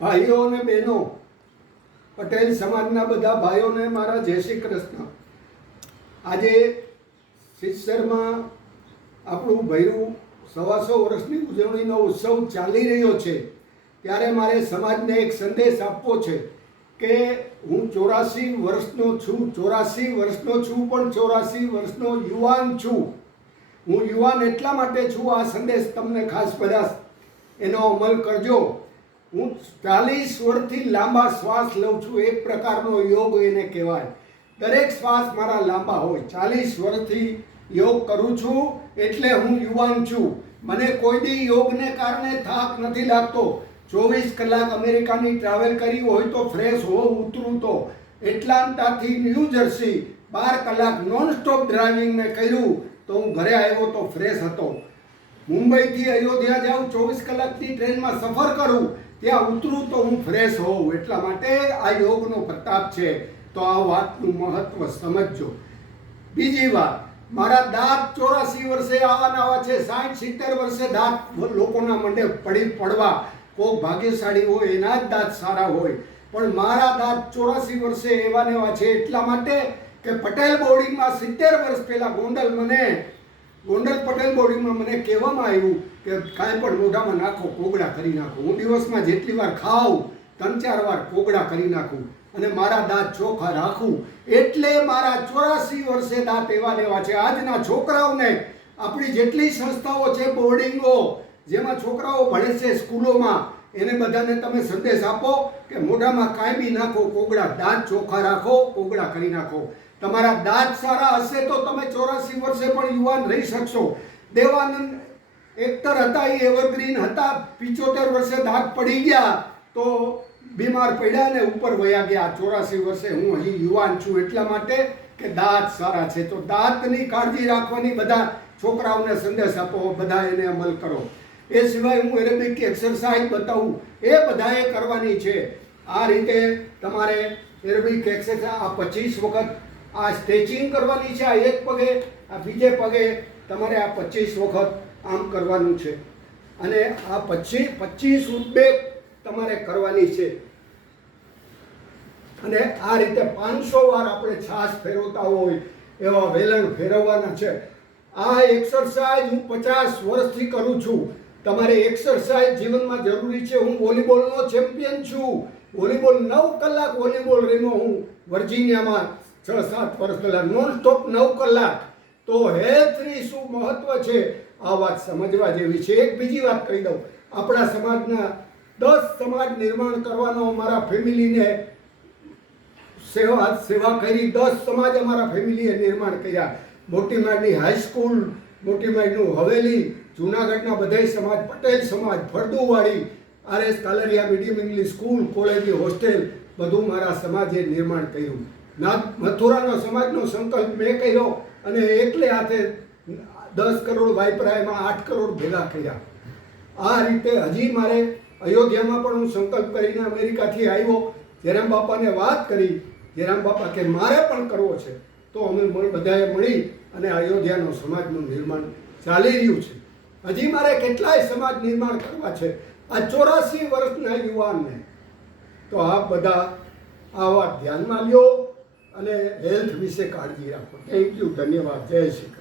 ભાઈઓ અને બહેનો, પટેલ સમાજના બધા ભાઈઓને મારા જય શ્રી કૃષ્ણ. આજે સિત્સરમાં આપણું ભર્યું 125 વર્ષની ઉજવણીનો ઉત્સવ ચાલી રહ્યો છે, ત્યારે મારે સમાજને એક સંદેશ આપવો છે કે હું 84 વર્ષનો છું, પણ 84 વર્ષનો યુવાન છું. હું યુવાન એટલા માટે છું, આ સંદેશ તમને ખાસ બધા એનો અમલ કરજો. હું 40 વર્ષથી લાંબા શ્વાસ લઉં છું, એક પ્રકારનો યોગ એને કહેવાય. દરેક શ્વાસ મારા લાંબા હોય. 40 વર્ષથી યોગ કરું છું એટલે હું યુવાન છું. મને કોઈ દી યોગને કારણે થાક નથી લાગતો. 24 કલાક અમેરિકાની ટ્રાવેલ કરી હોય તો ફ્રેશ હોઉં, ઉતરું તો. એટલાન્ટાથી ન્યૂ જર્સી 12 કલાક નોન સ્ટોપ ડ્રાઇવિંગ મેં કર્યું તો હું ઘરે આવ્યો તો ફ્રેશ હતો. મુંબઈથી અયોધ્યા જાઉં, 24 કલાકની ટ્રેનમાં સફર કરું, ત્યાં ઉતરું તો હું ફ્રેશ હોઉં. એટલા માટે આ યોગનો પ્રતાપ છે. તો આ વાતનું મહત્વ સમજજો. બીજી વાત, મારા દાંત 84 વર્ષે આવા છે. 60-70 વર્ષે દાંત લોકોના મંડે પડવા. કોક ભાગ્યશાળી હોય એના જ દાંત સારા હોય, પણ મારા દાંત 84 વર્ષે એવા ને એવા છે. એટલા માટે કે પટેલ બોર્ડિંગમાં 70 વર્ષ પહેલાં ગોંડલ પટેલ બોર્ડિંગમાં મને કહેવામાં આવ્યું કે કાંઈ પણ મોઢામાં નાખો, કોગળા કરી નાખો. હું દિવસમાં જેટલી વાર ખાઉં 3-4 વાર કોગળા કરી નાખું અને મારા દાંત ચોખ્ખા રાખું. એટલે મારા 84 વર્ષે દાંત એવા ને એવા છે. આજના છોકરાઓને આપણી જેટલી સંસ્થાઓ છે, બોર્ડિંગો જેમાં છોકરાઓ ભણે છે, સ્કૂલોમાં, એને બધાને તમે સંદેશ આપો કે મોઢામાં કાંઈ બી નાખો, કોગળા, દાંત ચોખ્ખા રાખો, કોગળા કરી નાખો. તમારા દાંત સારા હશે તો તમે 84 વર્ષે પણ યુવાન રહી શકશો. દેવાનંદ એક્ટર હતા, એ એવરગ્રીન હતા. 75 વર્ષે દાંત પડી ગયા તો બીમાર પડ્યા ને ઉપર વયા ગયા. 84 વર્ષે હું હજી યુવાન છું એટલા માટે કે દાંત સારા છે. તો દાંતની કાળજી રાખવાની બધા છોકરાઓને સંદેશ આપો, બધા એને અમલ કરો. એ સિવાય હું એરોબિક એક્સરસાઇઝ બતાવું, એ બધાએ કરવાની છે. આ રીતે તમારે એરોબિક એક્સરસાઇઝ આ 25 વખત આ સ્ટ્રેચિંગ કરવાની છે. આ એક પગે, આ બીજે પગે તમારે આ 25 વખત આમ કરવાનું છે. અને આ 25 ઉદ્વેગ તમારે કરવાની છે. અને આ રીતે 500 વાર આપણે છાશ ફેરવતા હોય એવા વેલણ ફેરવવાના છે. આ એક્સરસાઇઝ હું 50 વર્ષથી કરું છું. તમારે એક્સરસાઇઝ જીવનમાં જરૂરી છે. હું વોલીબોલનો ચેમ્પિયન છું. વોલીબોલ 9 કલાક વોલીબોલ રમ્યો હું વર્જિનિયામાં 6-7 વર્ષ પહેલાં, નોન સ્ટોપ 9 કલાક. તો હેલ્થની શું મહત્વ છે આ વાત સમજવા જેવી છે. એક બીજી વાત કહી દઉં, આપણા સમાજના 10 સમાજ નિર્માણ કરવાનો અમારા ફેમિલીને સેવા કરી. 10 સમાજ અમારા ફેમિલીએ નિર્માણ કર્યા. મોટી માળની હાઈસ્કૂલ, મોટી માળનું હવેલી, જૂનાગઢના બધા સમાજ, પટેલ સમાજ, ફળદુવાડી, RS Kalariya medium English school, કોલેજની હોસ્ટેલ, બધું મારા સમાજે નિર્માણ કર્યું. મથુરાનો સમાજનો સંકલ્પ મેં કર્યો અને એકલે હાથે 10 કરોડ વાપરા, એમાં 8 કરોડ ભેગા કર્યા. આ રીતે હજી મારે અયોધ્યામાં પણ હું સંકલ્પ કરીને અમેરિકાથી આવ્યો, જયરામ બાપાને વાત કરી. જયરામ બાપા કે મારે પણ કરવો છે. તો અમે બધાએ મળી અને અયોધ્યાનો સમાજનું નિર્માણ ચાલી રહ્યું છે. હજી મારે કેટલાય સમાજ નિર્માણ કરવા છે આ 84 વર્ષના યુવાનને. તો આ બધા આ વાત ધ્યાનમાં લ્યો અને હેલ્થ વિશે કાળજી રાખો. થેન્ક યુ, ધન્યવાદ, જય શ્રી કૃષ્ણ.